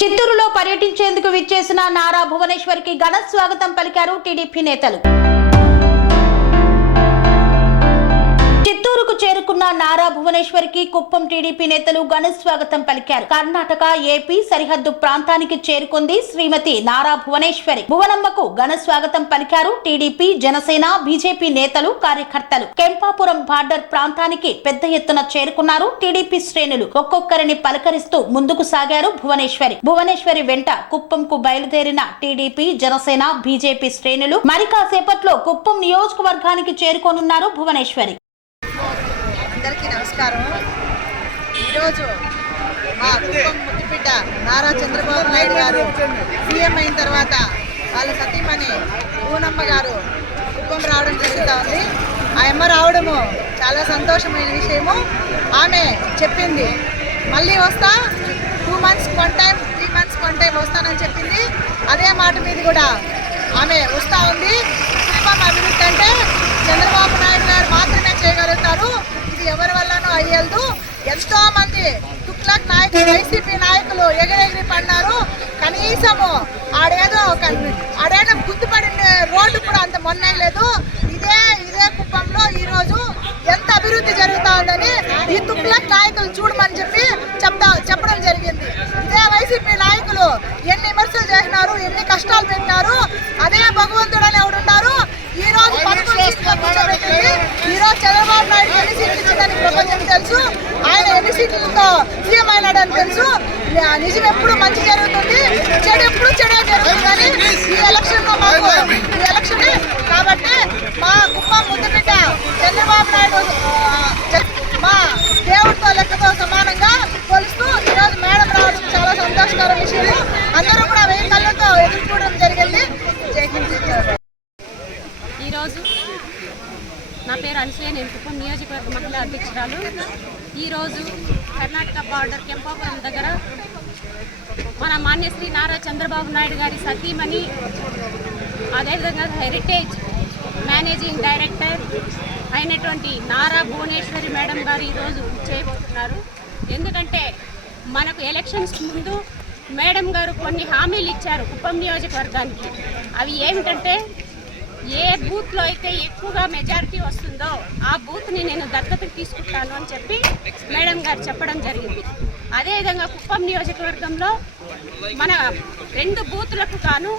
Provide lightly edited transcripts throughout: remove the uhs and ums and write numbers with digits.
చిత్తూరులో పర్యటించేందుకు విచ్చేసిన నారా భువనేశ్వర్కి ఘన స్వాగతం పలికారు టీడీపీ నేతలు. చిత్తూరుకు చేరుకున్న నారా భువనేశ్వర్కి కుప్పం టీడీపీ నేతలు ఘన స్వాగతం పలికారు. కర్ణాటక ఏపీ సరిహద్దు ప్రాంతానికి చేరుకుంది శ్రీమతి నారా భువనేశ్వరి. భువనమ్మకు ఘన స్వాగతం పలికారు టీడీపీ, జనసేన, బీజేపీ నేతలు, కార్యకర్తలు. కెంపాపురం బార్డర్ ప్రాంతానికి పెద్ద ఎత్తున చేరుకున్నారు టీడీపీ శ్రేణులు. ఒక్కొక్కరిని పలకరిస్తూ ముందుకు సాగారు భువనేశ్వరి. భువనేశ్వరి వెంట కుప్పంకు బయలుదేరిన టీడీపీ, జనసేన, బీజేపీ శ్రేణులు మరి కాసేపట్లో కుప్పం నియోజకవర్గానికి చేరుకోనున్నారు భువనేశ్వరి. అందరికీ నమస్కారం. ఈరోజు మా కుప్పం ముద్దుబిడ్డ నారా చంద్రబాబు నాయుడు గారు సీఎం అయిన తర్వాత వాళ్ళ సతీమణి పూనమ్మ గారు కుప్పం రావడం జరుగుతూ ఉంది. ఆ అమ్మ రావడము చాలా సంతోషమైన విషయము. ఆమె చెప్పింది మళ్ళీ వస్తా, 2 months one time 3 months one time వస్తానని చెప్పింది. అదే మాట మీద కూడా ఆమె వస్తూ ఉంది. కుప్పం అభివృద్ధి అంటే చంద్రబాబు నాయుడు గారు మాత్రమే చేయగలుగుతారు. ఇది ఎవరి వల్లనూ అయ్యేదు. ఎంతో మంది తుక్లక్ నాయకులు, వైసీపీ నాయకులు ఎగిరెగిరి పడినారు. కనీసము ఆడేదో గుర్తుపడిన రోడ్డు కూడా అంత మొన్నలేదు. ఇదే కుప్పంలో ఈరోజు ఎంత అభివృద్ధి జరుగుతూ ఉందని ఈ తుక్లక్ నాయకులు చూడమని చెప్పి చెప్పడం జరిగింది. ఇదే వైసీపీ నాయకులు ఎన్ని విమర్శలు చేసినారు, ఎన్ని కష్టాలు పెట్టినారు. అదే భగవంతుడని ఎవడున్నారు. ఈ రోజు చంద్రబాబు నాయుడు ఎన్ని సీట్లు ఇచ్చిందని ప్రపంచం తెలుసు. ఆయన ఎన్ని సీట్లతో సీఎం అయినాడని తెలుసు. నిజం ఎప్పుడు మంచి జరుగుతుంది, చెడు ఎప్పుడు చెడే జరుగుతుందని ఈ ఎలక్షన్లో మాకు ఈ ఎలక్షనే కాబట్టి మా కుప్పం ముద్దుబిడ్డ చంద్రబాబు నాయుడు మా దేవుడితో లెక్కతో సమానంగా కొలుస్తూ ఈరోజు మేడం రావడం చాలా సంతోషకర విషయం. అందరూ కూడా 1000 కళ్ళతో ఎదురు చూడడం జరిగింది. ఈరోజు నా పేరు అనసూయ, నేను కుప్పం నియోజకవర్గ మహిళా అధ్యక్షురాలు. ఈరోజు కర్ణాటక బార్డర్ కెంపాపురం దగ్గర మన మాన్యశ్రీ నారా చంద్రబాబు నాయుడు గారి సతీమణి, అదేవిధంగా హెరిటేజ్ మేనేజింగ్ డైరెక్టర్ అయినటువంటి నారా భువనేశ్వరి మేడం గారు ఈరోజు చేయబోతున్నారు. ఎందుకంటే మనకు ఎలక్షన్స్ ముందు మేడం గారు కొన్ని హామీలు ఇచ్చారు కుప్పం నియోజకవర్గానికి. అవి ఏమిటంటే, ఏ బూత్లో అయితే ఎక్కువగా మెజారిటీ వస్తుందో ఆ బూత్ని నేను దత్తతకు తీసుకుంటాను అని చెప్పి మేడం గారు చెప్పడం జరిగింది. అదేవిధంగా కుప్పం నియోజకవర్గంలో మన 2 బూత్లకు గాను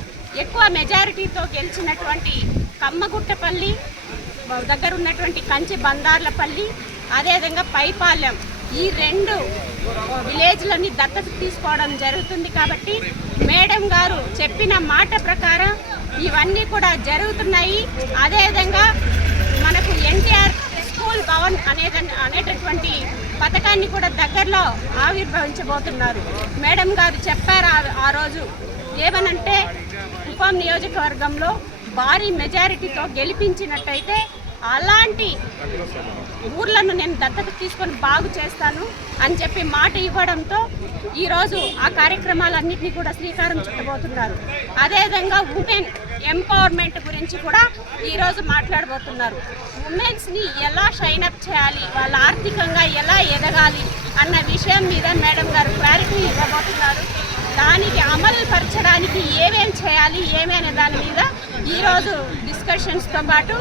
ఎక్కువ మెజారిటీతో గెలిచినటువంటి కమ్మగుట్టపల్లి దగ్గర ఉన్నటువంటి కంచి బందార్లపల్లి, అదేవిధంగా పైపాలెం, ఈ 2 విలేజ్లని దత్తతకు తీసుకోవడం జరుగుతుంది. కాబట్టి మేడం గారు చెప్పిన మాట ప్రకారం ఇవన్నీ కూడా జరుగుతున్నాయి. అదేవిధంగా మనకు ఎన్టీఆర్ స్కూల్ భవన్ అనేటటువంటి పథకాన్ని కూడా దగ్గరలో ఆవిర్భవించబోతున్నారు. మేడం గారు చెప్పారు ఆ రోజు ఏమనంటే, కుప్పం నియోజకవర్గంలో భారీ మెజారిటీతో గెలిపించినట్టయితే అలాంటి ఊర్లను నేను దత్తత తీసుకొని బాగు చేస్తాను అని చెప్పి మాట ఇవ్వడంతో ఈరోజు ఆ కార్యక్రమాలన్నింటినీ కూడా శ్రీకారం చుట్టబోతున్నారు. అదేవిధంగా ఉమెన్ ఎంపవర్మెంట్ గురించి కూడా ఈరోజు మాట్లాడబోతున్నారు. ఉమెన్స్ని ఎలా షైనప్ చేయాలి, వాళ్ళ ఆర్థికంగా ఎలా ఎదగాలి అన్న విషయం మీద మేడం గారు క్లారిటీ ఇవ్వబోతున్నారు. దానికి అమలు పరచడానికి ఏమేం చేయాలి, ఏమైనా దాని మీద ఈరోజు డిస్కషన్స్తో పాటు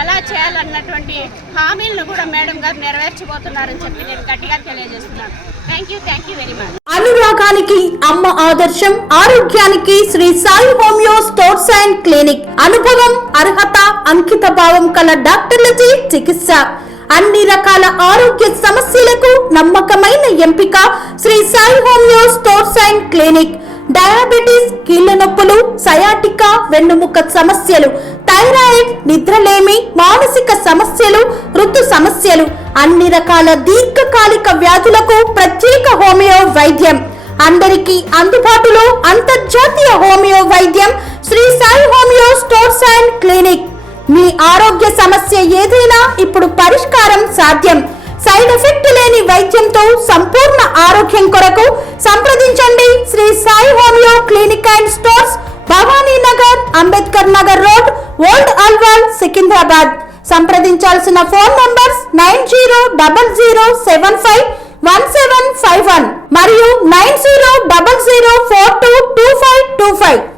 ఎలా చేయాలన్నటువంటి హామీలను కూడా మేడం గారు నెరవేర్చబోతున్నారని చెప్పి నేను గట్టిగా తెలియజేస్తున్నాను. Thank you very much. అనురాగానికి అమ్మ ఆదర్శం, ఆరోగ్యానికి Shri Sai homeo stores and clinic. అనుభవం, అర్హత, అంకిత భావం కల డాక్టర్లచే చికిత్స. అన్ని రకాల ఆరోగ్య సమస్యలకు నమ్మకమైన ఎంపిక Sri Sai homeo stores and clinic. Diabetes, కీళ్ల నొప్పులు, సయాటికా, వెన్నుముక సమస్యలు, థైరాయిడ్, నిద్రలేమి, మానసిక సమస్యలు, ఋతు సమస్యలు, అన్ని రకాల దీర్ఘకాలిక వ్యాధులకు ప్రత్యేక హోమియో వైద్యం. అందరికీ అందుబాటులో అంతర్జాతీయ హోమియో వైద్యం Shri Sai homeo stores and clinic. మీ ఆరోగ్య సమస్య ఏదైనా ఇప్పుడు పరిష్కారం సాధ్యం. సైడ్ ఎఫెక్ట్ లేని వైద్యంతో సంపూర్ణ ఆరోగ్యం కొరకు సంప్రదించండి Shri Sai homeo clinic and stores, Bhavani Nagar, Ambedkar Nagar road, old Alwal, Secunderabad. సంప్రదించాల్సిన ఫోన్ నంబర్స్ 9000751751 మరియు 90 0000422525.